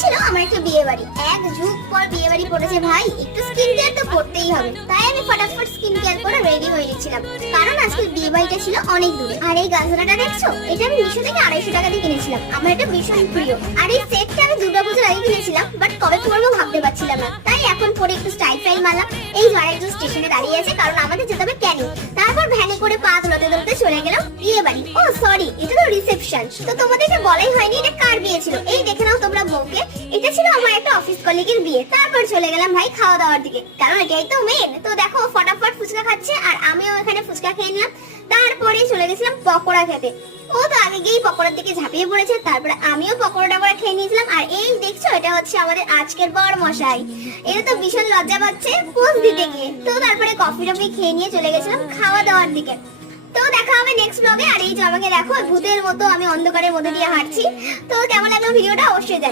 ছিল আমার একটা বিয়ে বাড়ি, এক যুগ পর বিয়ে বাড়ি পড়েছে ভাই, একটু স্কিন কেয়ার তো করতেই হবে। তাই আমি ফটাফট স্কিন কেয়ার করে রেডি হয়ে নিচ্ছিলাম, কারণ আজকে বিয়ে বাড়িটা ছিল অনেক দূরে। আর এই গাজরাটা দেখছো, এটা আমি মিশো থেকে 250 টাকা দিয়ে কিনেছিলাম, আমার এটা ভীষণ প্রিয়। আর এই সেটটা আমি দুর্গাপূজার আগে কিনেছিলাম, বাট কবে পরবো ভাবতে পারছিলাম না, তাই এখন পরে একটু স্টাইল মারলাম। এই যে আরেকজন স্টেশনে দাঁড়িয়ে আছে, কারণ আমাদের যেতে হবে ক্যানিং। তারপর ভ্যানে করে পা দোলাতে দোলাতে চলে গেলাম বিয়ে বাড়ি। ও সরি, এটা তো রিসেপশন। তো তোমাদেরকে বলাই হয়নি এটা কার বিয়ে ছিল, এই দেখে নাও তোমরা বউকে। এটা ছিল আমার একটা অফিস কলিগের বিয়ে। তারপর চলে গেলাম ভাই খাওয়া দাওয়ার দিকে, কারণ এটাই তো মেন। তো দেখো ফটাফট ফুচকা খাচ্ছে, আর আমিও এখানে ফুচকা খেয়ে নিলাম। তারপরে চলে গেছিলাম পকোড়া খেতে। ও তো আগে গিয়েই পকোড়ার দিকে ঝাঁপিয়ে পড়েছে, তারপরে আমিও পকোড়াটা করে খেয়ে নিয়েছিলাম। আর এই দেখছো, এটা হচ্ছে আমাদের আজকের বড় মশাই। এটা তো ভীষণ লজ্জা পাচ্ছে পোজ দিতে গিয়ে। তো তারপরে কফি টফি খেয়ে নিয়ে চলে গেছিলাম খাওয়া দাওয়ার দিকে। তো দেখা হবে নেক্সট ব্লগে। আর এই যে আমাকে দেখো ভূতের মতো আমি অন্ধকারের মধ্যে দিয়ে হাঁটছি। তো কেমন লাগলো ভিডিওটা অবশ্যই জানাও।